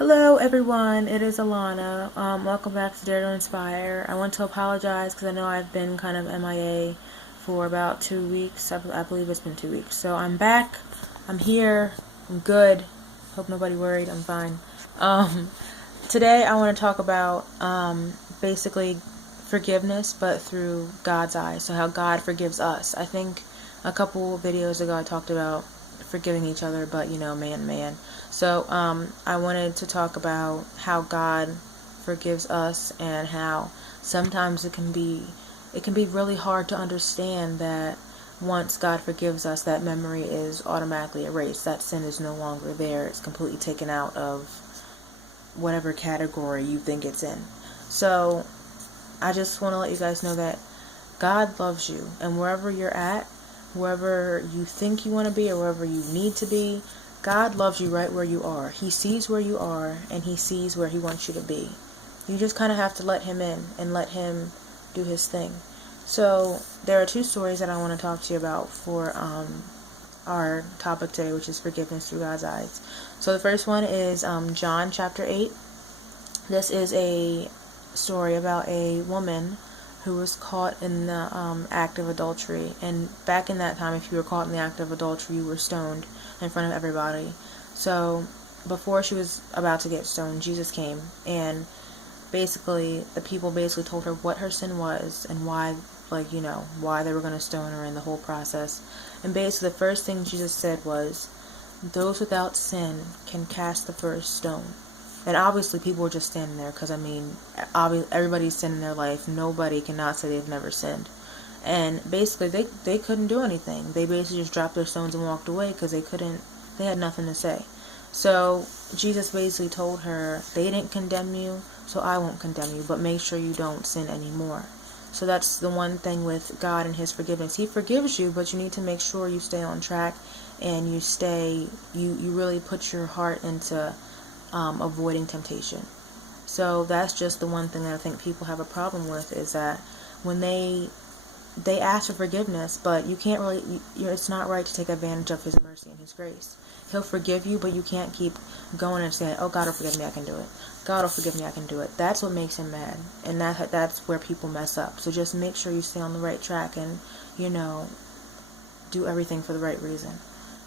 Hello everyone, it is Alana. Welcome back to Dare to Inspire. I want to apologize because I know I've been kind of MIA for about 2 weeks. I believe it's been 2 weeks. So I'm back. I'm here. I'm good. Hope nobody worried. I'm fine. Today I want to talk about basically forgiveness, but through God's eyes. So how God forgives us. I think a couple videos ago I talked about forgiving each other, but man. So I wanted to talk about how God forgives us and how sometimes it can be really hard to understand that once God forgives us, that memory is automatically erased. That sin is no longer there. It's completely taken out of whatever category you think it's in. So I just want to let you guys know that God loves you, and wherever you're at, wherever you think you want to be or wherever you need to be, God loves you right where you are. He sees where you are, and He sees where He wants you to be. You just kind of have to let Him in and let Him do His thing. So there are two stories that I want to talk to you about for our topic today, which is forgiveness through God's eyes. So the first one is John chapter 8. This is a story about a woman who was caught in the act of adultery. And back in that time, if you were caught in the act of adultery, you were stoned in front of everybody. So before she was about to get stoned, Jesus came, and basically the people basically told her what her sin was and why, why they were going to stone her in the whole process. And basically the first thing Jesus said was, those without sin can cast the first stone. And obviously people were just standing there because, everybody's sinned in their life. Nobody cannot say they've never sinned. And basically they couldn't do anything. They basically just dropped their stones and walked away because they had nothing to say. So Jesus basically told her, they didn't condemn you, so I won't condemn you, but make sure you don't sin anymore. So that's the one thing with God and His forgiveness. He forgives you, but you need to make sure you stay on track and you really put your heart into avoiding temptation. So that's just the one thing that I think people have a problem with, is that when they ask for forgiveness, but you can't really, it's not right to take advantage of His mercy and His grace. He'll forgive you, but you can't keep going and saying, oh, God will forgive me, I can do it. God will forgive me, I can do it. That's what makes Him mad, and that's where people mess up. So just make sure you stay on the right track and, do everything for the right reason.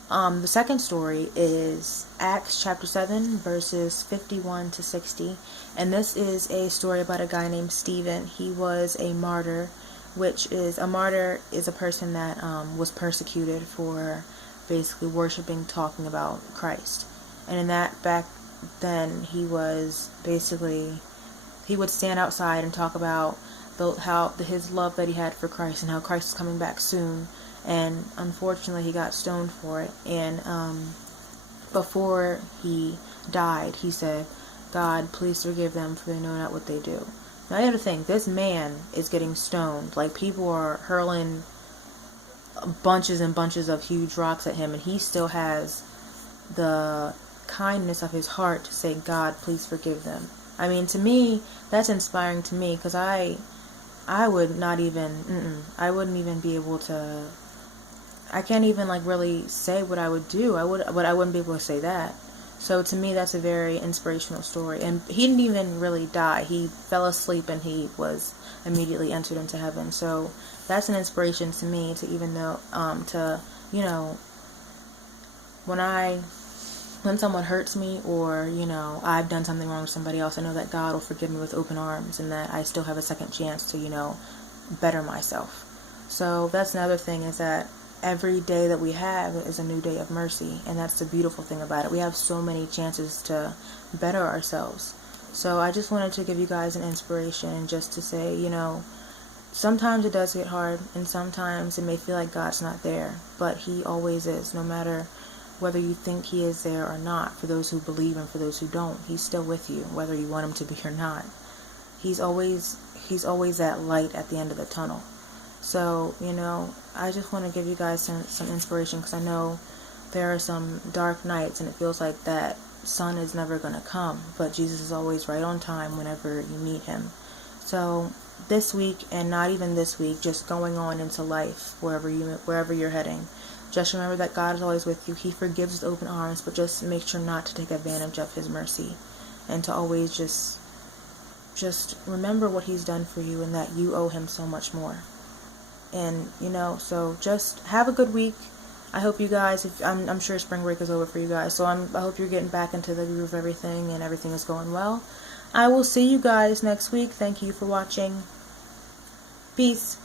The second story is Acts chapter 7, verses 51 to 60. And this is a story about a guy named Stephen. He was a martyr, which is a martyr is a person that was persecuted for basically worshiping, talking about Christ. And in that back then, he was basically, he would stand outside and talk about his love that he had for Christ and how Christ is coming back soon. And unfortunately he got stoned for it. And before he died, he said, God, please forgive them, for they know not what they do. Now you have to think, this man is getting stoned. Like, people are hurling bunches and bunches of huge rocks at him, and he still has the kindness of his heart to say, God, please forgive them. I mean, to me, that's inspiring to me, because I would not even, I wouldn't even be able to, I can't even really say what I would do. But I wouldn't be able to say that. So to me, that's a very inspirational story. And he didn't even really die. He fell asleep and he was immediately entered into heaven. So that's an inspiration to me to even know, when someone hurts me, or, I've done something wrong to somebody else, I know that God will forgive me with open arms, and that I still have a second chance to, better myself. So that's another thing, is that every day that we have is a new day of mercy, and that's the beautiful thing about it. We have so many chances to better ourselves. So I just wanted to give you guys an inspiration, just to say, sometimes it does get hard, and sometimes it may feel like God's not there, but He always is, no matter whether you think He is there or not. For those who believe and for those who don't, He's still with you, whether you want Him to be or not. He's always that light at the end of the tunnel. So, I just want to give you guys some inspiration, because I know there are some dark nights and it feels like that sun is never going to come, but Jesus is always right on time whenever you meet Him. So this week, and not even this week, just going on into life, wherever you're heading, just remember that God is always with you. He forgives with open arms, but just make sure not to take advantage of His mercy. and to always just remember what he's done for you and that you owe him so much more. And, so just have a good week. I hope you guys, I'm sure spring break is over for you guys, so I hope you're getting back into the groove of everything and everything is going well. I will see you guys next week. Thank you for watching. Peace.